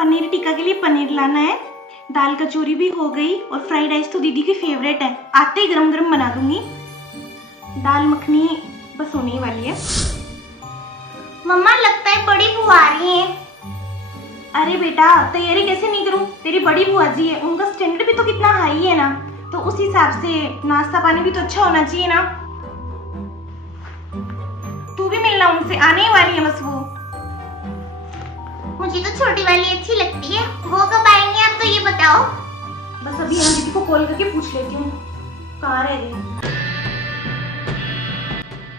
पनीर टिक्का के लिए पनीर लाना है, दाल कचौरी भी हो गई और फ्राइड राइस तो दीदी की फेवरेट है, आते ही गरम गरम बना दूंगी। दाल मखनी बस होने ही वाली है। मम्मा लगता है बड़ी बुआ आ रही है। अरे बेटा तैयारी कैसे नहीं करूं, तेरी बड़ी बुआ जी है, उनका स्टैंडर्ड भी तो कितना हाई है ना, तो उस हिसाब से नाश्ता पानी भी तो अच्छा होना चाहिए ना। तू भी मिलना उनसे, आने ही वाली है बस वो। मुझे तो छोटी वाली अच्छी लगती है, वो कब आएंगे आप तो ये बताओ। बस अभी हम दीदी को कॉल करके पूछ लेती हूँ कहाँ रह गई।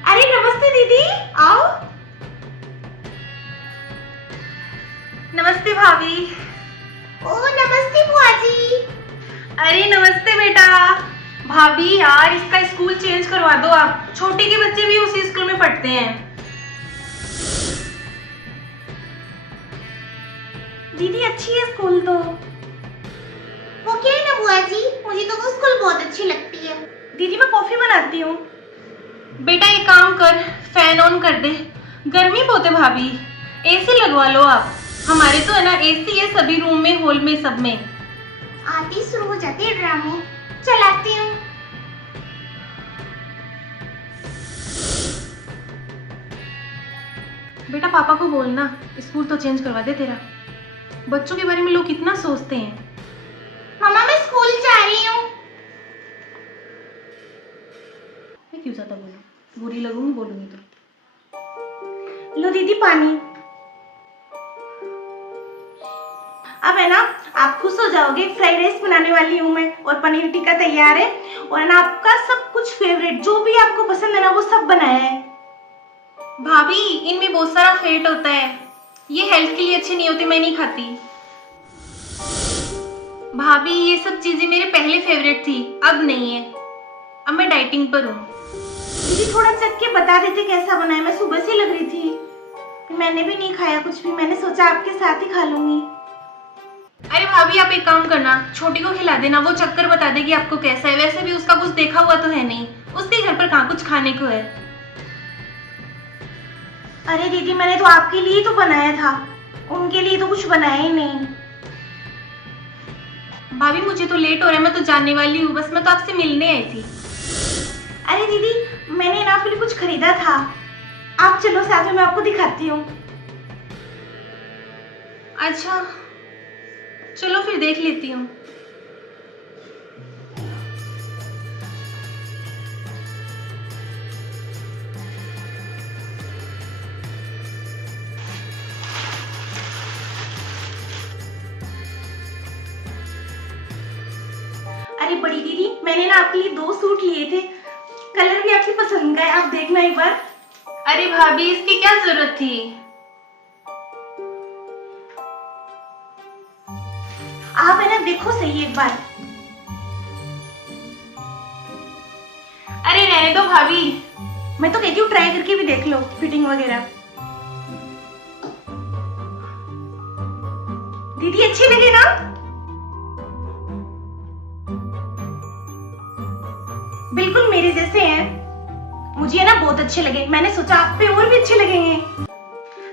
अरे नमस्ते दीदी, आओ। नमस्ते भाभी। ओ नमस्ते बुआ जी। अरे नमस्ते बेटा। भाभी यार इसका स्कूल चेंज करवा दो आप, छोटी के बच्चे भी उसी स्कूल में पढ़ते हैं। दीदी अच्छी है स्कूल तो। वो क्या है ना बुआ जी, मुझे तो वो स्कूल बहुत अच्छी लगती है। दीदी मैं कॉफी बनाती हूँ। बेटा एक काम कर, फैन ऑन कर दे, गर्मी बहुत है भाभी, एसी लगवा लो आप। हमारे तो है ना एसी है सभी रूम में, हॉल में, सब में। आती शुरू हो जाती है ड्रामे, चलाती हूँ। बेटा पापा को बोलना स्कूल तो चेंज करवा दे तेरा, बच्चों के बारे में लोग कितना सोचते हैं। मम्मा मैं स्कूल जा रही हूँ। मैं क्यों ज्यादा बोलूं, बुरी लगूंगी बोलूंगी तो। लो दीदी पानी। अब है ना आप खुश हो जाओगे, फ्राइड राइस बनाने वाली हूँ मैं और पनीर टिक्का तैयार है, और है ना आपका सब कुछ फेवरेट जो भी आपको पसंद है ना वो सब बनाया है। भाभी इनमें बहुत सारा फैट होता है, ये हेल्थ के लिए अच्छी नहीं होती, मैं नहीं खाती। भाभी ये सब चीजें मेरे पहले फेवरेट थी, अब नहीं है, अब मैं डाइटिंग पर हूँ। दीदी थोड़ा चख के बता देते कैसा बना है, मैं सुबह से लग रही थी, मैंने भी नहीं खाया कुछ भी, मैंने सोचा आपके साथ ही खा लूंगी। अरे भाभी आप एक काम करना, छोटी को खिला देना, वो चक्कर बता देगी आपको कैसा है, वैसे भी उसका कुछ देखा हुआ तो है नहीं, उसके घर पर कहाँ कुछ खाने को है। अरे दीदी मैंने तो आपके लिए तो बनाया था, उनके लिए तो कुछ बनाया ही नहीं। भाभी मुझे तो लेट हो रहा है, मैं तो जाने वाली हूँ, बस मैं तो आपसे मिलने आई थी। अरे दीदी मैंने ना आपके लिए कुछ खरीदा था, आप चलो साथ में, मैं आपको दिखाती हूँ। अच्छा चलो फिर देख लेती हूँ। अरे बड़ी दीदी मैंने ना आपके लिए 2 सूट लिए थे, कलर भी आपकी पसंद का है, आप देखना एक बार। अरे भाभी इसकी क्या जरूरत थी, आप है ना देखो सही एक बार। अरे रहने दो भाभी, मैं तो कहती हूँ ट्राई करके भी देख लो फिटिंग वगैरह। दीदी अच्छे लगे ना? बिल्कुल मेरे जैसे हैं, मुझे ना बहुत अच्छे लगे, मैंने सोचा आप पे और भी अच्छे लगेंगे।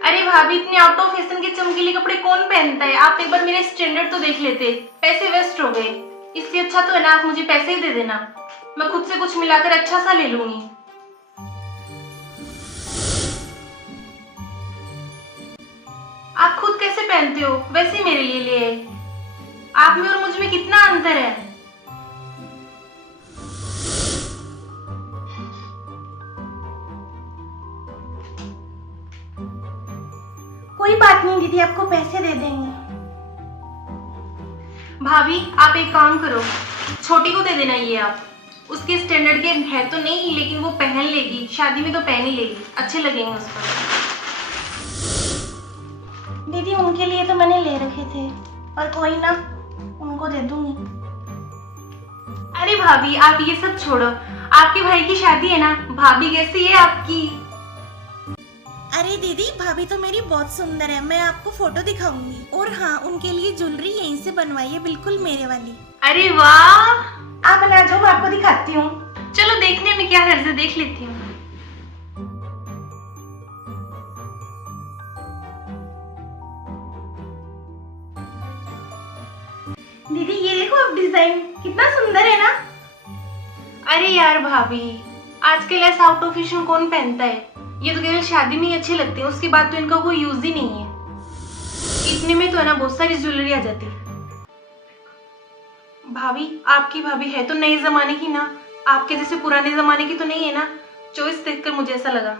अरे भाभी इतने आउट ऑफ फैशन के चमकीले कपड़े कौन पहनता है, आप एक बार मेरे स्टैंडर्ड तो देख लेते, पैसे वेस्ट हो गए, इससे अच्छा तो है ना आप मुझे पैसे ही दे देना, मैं खुद से कुछ मिलाकर अच्छा सा ले लूंगी। आप खुद कैसे पहनते हो वैसे मेरे लिए ले आए, आप में और मुझ में कितना अंतर है। कोई बात नहीं दीदी आपको पैसे दे देंगे। भाभी आप एक काम करो, छोटी को दे देना ये, आप उसके स्टैंडर्ड के है तो नहीं लेकिन वो पहन लेगी, शादी में तो पहन ही लेगी, अच्छे लगेंगे उस पर। दीदी उनके लिए तो मैंने ले रखे थे, पर कोई ना उनको दे दूंगी। अरे भाभी आप ये सब छोड़ो, आपके भाई की शादी है ना, भाभी कैसी है आपकी? अरे दीदी भाभी तो मेरी बहुत सुंदर है, मैं आपको फोटो दिखाऊंगी, और हाँ उनके लिए ज्वेलरी यहीं से बनवाई है, बिल्कुल मेरे वाली। अरे वाह, आप बना जाओ मैं आपको दिखाती हूँ। चलो देखने में क्या हर्ज है, देख लेती हूँ। दीदी ये देखो अब डिजाइन कितना सुंदर है ना। अरे यार भाभी, आजकल ऐसा आउट ऑफ फैशन कौन पहनता है? ये तो केवल शादी में ही अच्छे लगते हैं, उसके बाद तो इनका कोई यूज ही नहीं है। इतने में तो है ना बहुत सारी ज्वेलरी आ जाती। भाभी, आपकी भाभी है तो नए जमाने की ना, आपके जैसे पुराने जमाने की तो नहीं है ना। चॉइस देखकर मुझे ऐसा लगा।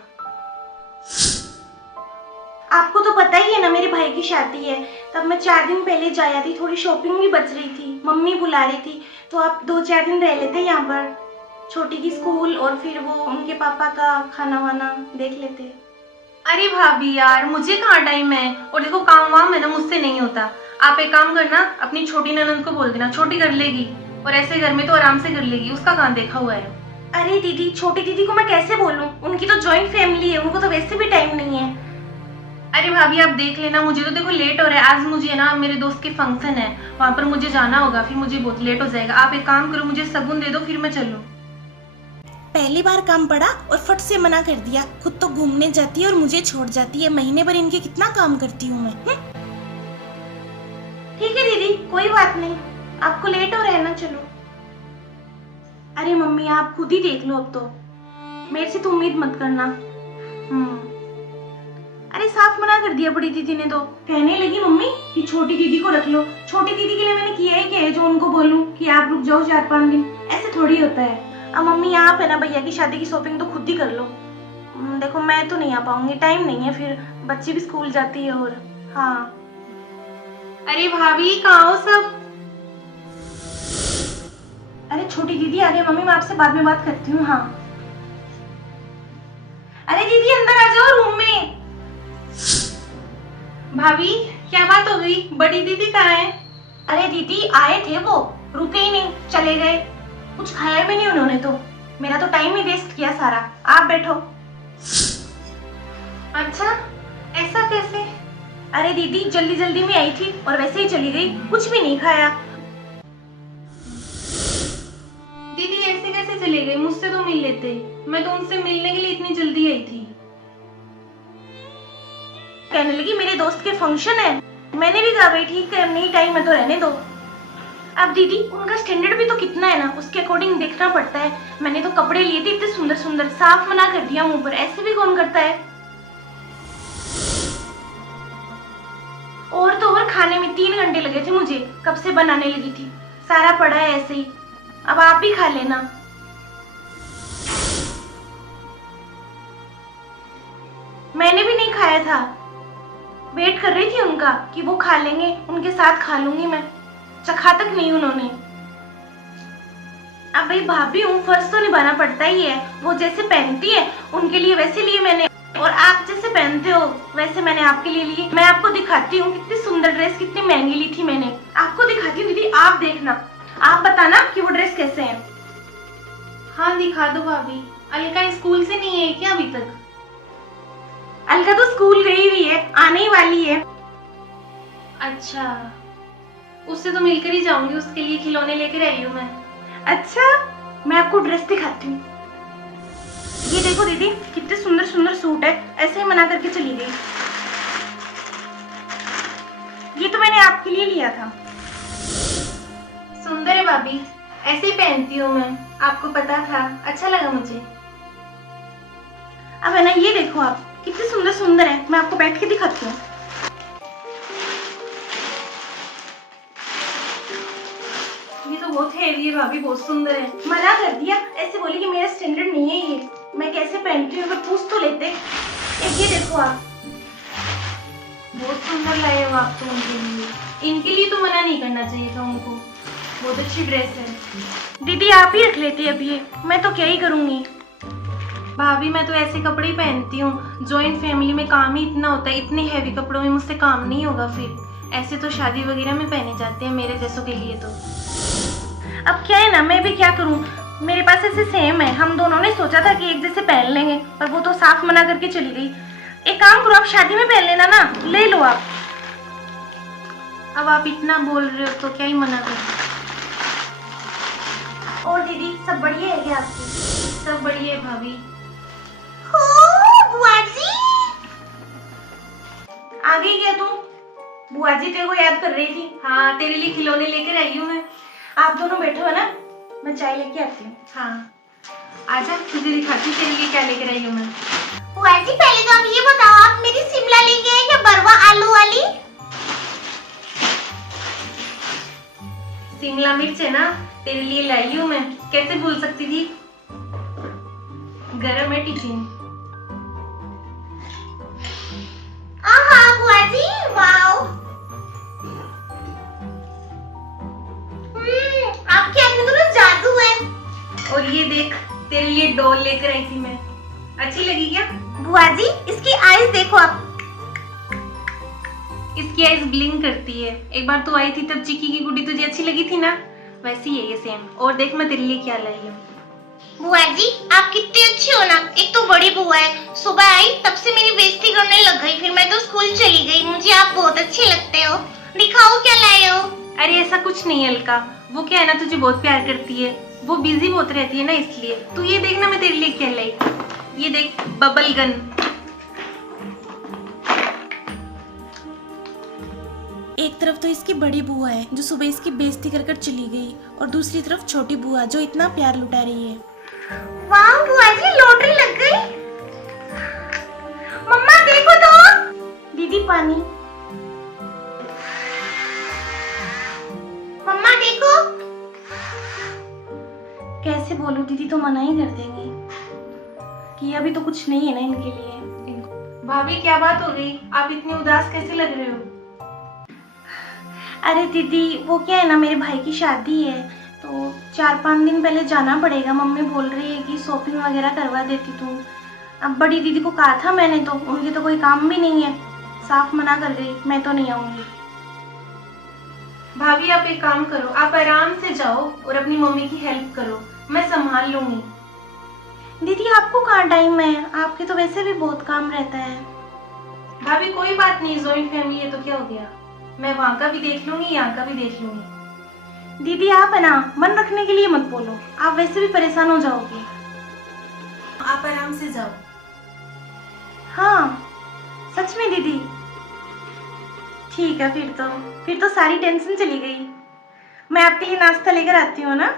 आपको तो पता ही है ना मेरे भाई की शादी है, तब मैं 4 दिन पहले जाया थी, थोड़ी शॉपिंग भी बच रही थी, मम्मी बुला रही थी, तो आप 2-4 दिन रह लेते यहाँ पर। छोटी की स्कूल और फिर वो उनके पापा का खाना वाना देख लेते। अरे भाभी यार, मुझे कहाँ टाइम है, और देखो काम वाम है ना मुझसे नहीं होता। आप एक काम करना, अपनी छोटी ननद को बोल देना, छोटी कर लेगी, और ऐसे घर में तो आराम से कर लेगी, उसका काम देखा हुआ है। अरे दीदी, छोटी दीदी को मैं कैसे बोलूं, उनकी तो जॉइंट फैमिली है, उनको तो वैसे भी टाइम नहीं है। अरे भाभी आप देख लेना, मुझे तो देखो लेट हो रहा है, आज मुझे ना मेरे दोस्त के फंक्शन है, वहां पर मुझे जाना होगा, फिर मुझे बहुत लेट हो जाएगा। आप एक काम करो, मुझे शगुन दे दो, फिर मैं चलूं। पहली बार काम पड़ा और फट से मना कर दिया। खुद तो घूमने जाती है और मुझे छोड़ जाती है। महीने भर इनके कितना काम करती हूँ मैं। ठीक है दीदी, कोई बात नहीं, आपको लेट हो रहा है ना, चलो। अरे मम्मी आप खुद ही देख लो, अब तो मेरे से तो उम्मीद मत करना। अरे साफ मना कर दिया बड़ी दीदी ने तो। कहने लगी मम्मी कि छोटी दीदी को रख लो। छोटी दीदी के लिए मैंने किया ही क्या है जो उनको बोलूं कि आप रुक जाओ 4-5 दिन, ऐसे थोड़ी होता है। अब मम्मी आप है ना भैया की शादी की शॉपिंग तो खुद ही कर लो। देखो मैं तो नहीं आ पाऊंगी, टाइम नहीं है, फिर बच्ची भी स्कूल जाती है। और हाँ, अरे भाभी कहाँ हो सब? अरे छोटी दीदी आ गई मम्मी, मैं आपसे बाद में बात करती हूँ। हाँ अरे दीदी अंदर आ जाओ रूम में। भाभी क्या बात हो गई, बड़ी दीदी कहाँ है? अरे दीदी आए थे, वो रुके ही नहीं, चले गए, कुछ खाया भी नहीं उन्होंने, तो मेरा तो टाइम ही वेस्ट किया सारा। आप बैठो। अच्छा ऐसा कैसे? अरे दीदी जल्दी जल्दी में आई थी और वैसे ही चली गई, कुछ भी नहीं खाया। दीदी ऐसे कैसे चले गए, मुझसे तो मिल लेते, मैं तो उनसे मिलने के लिए इतनी जल्दी आई थी। कहने लगी मेरे दोस्त के फंक्शन है, मैंने भी कहा भाई ठीक है, नहीं टाइम है तो रहने दो। अब दीदी उनका स्टैंडर्ड भी तो कितना है ना, उसके अकॉर्डिंग देखना पड़ता है। मैंने तो कपड़े लिए थे इतने सुंदर सुंदर, साफ मना कर दिया मुंह पर, ऐसे भी कौन करता है। और तो और खाने में 3 घंटे लगे थे मुझे, कब से बनाने लगी थी, सारा पड़ा है ऐसे ही। अब आप भी खा लेना। मैंने भी नहीं खाया था, वेट कर रही थी उनका कि वो खा लेंगे, उनके साथ खा लूंगी मैं, चखा तक नहीं उन्होंने। अब भाई भाभी हूँ, फर्ज तो निभाना पड़ता ही है। वो जैसे पहनती है उनके लिए वैसे लिए मैंने, और आप जैसे पहनते हो वैसे मैंने आपके लिए लिए। मैं आपको दिखाती हूँ कितनी सुंदर ड्रेस, कितनी महंगी ली थी मैंने, आपको दिखाती हूँ दीदी, आप देखना, आप बताना कि वो ड्रेस कैसे है। हाँ दिखा दो भाभी। अलका स्कूल से नहीं है क्या अभी तक? अलका तो स्कूल गई हुई है, आने ही वाली है। अच्छा, उससे तो मिलकर ही जाऊंगी, उसके लिए खिलौने लेकर आई हूँ मैं। अच्छा, मैं आपको ड्रेस दिखाती हूँ। ये देखो दीदी कितने सुंदर सुंदर सूट है, ऐसे ही मना करके चली गई। ये तो मैंने आपके लिए लिया था। सुंदर है भाभी, ऐसे ही पहनती हूँ मैं, आपको पता था, अच्छा लगा मुझे। अब है ना ये देखो आप, कितने सुंदर सुंदर है, मैं आपको बैठ के दिखाती हूँ। ये तो बहुत हैवी है भाभी, बहुत सुंदर है। मना कर दिया, ऐसे बोली कि मेरा स्टैंडर्ड नहीं है ये, मैं कैसे पहनती हूँ, पूछ तो लेते। एक ये देखो आप, बहुत सुंदर लाए हो आप तो उनके लिए, इनके लिए तो मना नहीं करना चाहिए था उनको, बहुत अच्छी ड्रेस है। दीदी आप ही रख लेती अब ये, मैं तो क्या ही करूँगी। भाभी मैं तो ऐसे कपड़े ही पहनती हूँ, जॉइंट फैमिली में काम ही इतना होता है, इतने हैवी कपड़ों में मुझसे काम नहीं होगा, फिर ऐसे तो शादी वगैरह में पहने जाते हैं मेरे जैसों के लिए। तो अब क्या है ना, मैं भी क्या करूँ, मेरे पास ऐसे सेम है, हम दोनों ने सोचा था कि एक जैसे पहन लेंगे, पर वो तो साफ मना करके चली गई। एक काम करो, आप शादी में पहन लेना ना, ले लो आप। अब आप इतना बोल रहे हो तो क्या ही मना करें। और दीदी सब बढ़िया है क्या आपकी? सब बढ़िया है भाभी। हो बुआ जी, आ गई क्या तू? बुआ बुआ जी तेरे को याद कर रही थी। हाँ, तेरे लिए खिलौने लेकर आई हूँ मैं। आप दोनों बैठो है ना, मैं चाय लेके आती हूँ। हाँ, आजा तुझे दिखाती हूँ तेरे लिए क्या लेकर आई हूँ मैं। बुआ जी पहले तो आप ये बताओ, आप मेरी शिमला लेके आए या बरवा आलू वाली? शिमला मिर्च है ना, तेरे लिए लाई हूँ मैं, कैसे भूल सकती थी। गरम है टिफिन। आहा बुआ जी, वाओ। आपके हाथ में तो ना जादू है। और ये देख, तेरे लिए डॉल लेकर आई थी मैं, अच्छी लगी क्या? बुआ जी इसकी आईज देखो आप। इसकी आईज ब्लिंक करती है। एक बार तू आई थी तब चिक्की की गुड्डी तुझे अच्छी लगी थी ना, वैसी है ये सेम। और देख मैं तेरे लिए क्या लाई हूँ। बुआ जी आप कितनी अच्छी हो ना, एक तो बड़ी बुआ है, सुबह आई तब से मेरी बेइज्जती करने लग गई, फिर मैं तो स्कूल चली गई। मुझे आप बहुत अच्छे लगते हो। दिखाओ क्या लाए हो। अरे ऐसा कुछ नहीं है अलका, वो क्या है ना तुझे बहुत प्यार करती है, वो बिजी बहुत रहती है ना इसलिए। तू ये देख ना मैं तेरे लिए क्या लाई, ये देख बबल गन। एक तरफ तो इसकी बड़ी बुआ है जो सुबह इसकी बेइज्जती कर कर चली गई, और दूसरी तरफ छोटी बुआ जो इतना प्यार लुटा रही है। वाह बुआ जी लॉटरी लग गई। मम्मा देखो तो। दीदी पानी। मम्मा देखो। कैसे बोलूं, दीदी तो मना ही कर देंगी कि अभी तो कुछ नहीं है ना इनके लिए। भाभी क्या बात हो गई, आप इतनी उदास कैसे लग रहे हो? अरे दीदी वो क्या है ना, मेरे भाई की शादी है तो 4-5 दिन पहले जाना पड़ेगा। मम्मी बोल रही है कि शॉपिंग वगैरह करवा देती तू। अब बड़ी दीदी को कहा था मैंने, तो उनकी तो कोई काम भी नहीं है, साफ मना कर गई, मैं तो नहीं आऊंगी। भाभी आप एक काम करो, आप आराम से जाओ और अपनी मम्मी की हेल्प करो, मैं संभाल लूंगी। दीदी आपको कहाँ टाइम है, आपके तो वैसे भी बहुत काम रहता है। भाभी कोई बात नहीं, जॉइंट फैमिली है तो क्या हो गया, मैं वहाँ का भी देख लूंगी यहाँ का भी देख लूंगी। दीदी आप है ना मन रखने के लिए मत बोलो, आप वैसे भी परेशान हो जाओगे। आप आराम से जाओ। हाँ सच में दीदी, ठीक है फिर तो सारी टेंशन चली गई। मैं आपके लिए नाश्ता लेकर आती हूँ ना।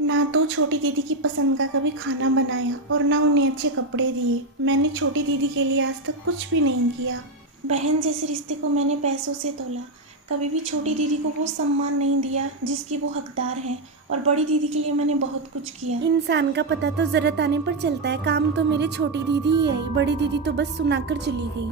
ना तो छोटी दीदी की पसंद का कभी खाना बनाया और ना उन्हें अच्छे कपड़े दिए। मैंने छोटी दीदी के लिए आज तक कुछ भी नहीं किया। बहन जैसे रिश्ते को मैंने पैसों से तोला। कभी भी छोटी दीदी को वो सम्मान नहीं दिया जिसकी वो हकदार है, और बड़ी दीदी के लिए मैंने बहुत कुछ किया। इंसान का पता तो जरूरत आने पर चलता है। काम तो मेरे छोटी दीदी ही है, बड़ी दीदी तो बस सुनाकर चली गई।